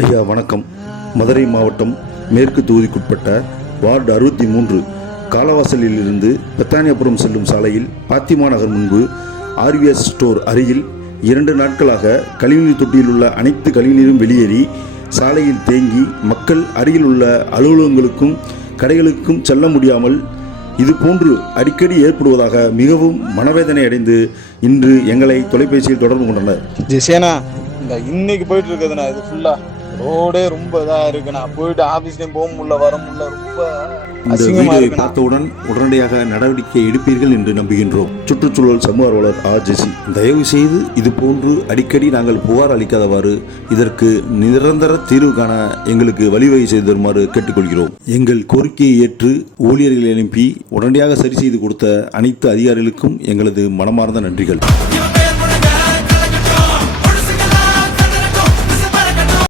ஐயா வணக்கம். மதுரை மாவட்டம் மேற்கு தொகுதிக்குட்பட்ட வார்டு அறுபத்தி மூன்று காலவாசலில் இருந்து பெத்தானியாபுரம் செல்லும் சாலையில் பாத்திமா நகர் முன்பு ஆர்விஎஸ் ஸ்டோர் அருகில் இரண்டு நாட்களாக கழிவுநீர் தொட்டியில் உள்ள அனைத்து கழிவுநீரும் வெளியேறி சாலையில் தேங்கி மக்கள் அருகில் உள்ள அலுவலகங்களுக்கும் கடைகளுக்கும் செல்ல முடியாமல் இது போன்று அடிக்கடி ஏற்படுவதாக மிகவும் மனவேதனை அடைந்து இன்று எங்களை தொலைபேசியில் தொடர்பு கொண்டனர். ஜெசேனா இந்த இன்னைக்கு போயிட்டு இருக்குதுண்ணா இது ஃபுல்லாக ரோடே ரொம்ப இதா இருக்குண்ணா போயிட்டு ஆபீஸ்லயும் போக முடியல வர முடியல. ரொம்ப இந்த வீடியோவை பார்த்தவுடன் உடனடியாக நடவடிக்கை எடுப்பீர்கள் என்று நம்புகின்றோம். சுற்றுச்சூழல் சமூக ஆர்வலர் ஆர். ஜெசி தயவு செய்து இது போன்று அடிக்கடி நாங்கள் புகார் அளிக்காதவாறு இதற்கு நிரந்தர தீர்வு காண எங்களுக்கு வழிவகை செய்து தருமாறு கேட்டுக்கொள்கிறோம். எங்கள் கோரிக்கையை ஏற்று ஊழியர்களை அனுப்பி உடனடியாக சரி செய்து கொடுத்த அனைத்து அதிகாரிகளுக்கும் எங்களது மனமார்ந்த நன்றிகள்.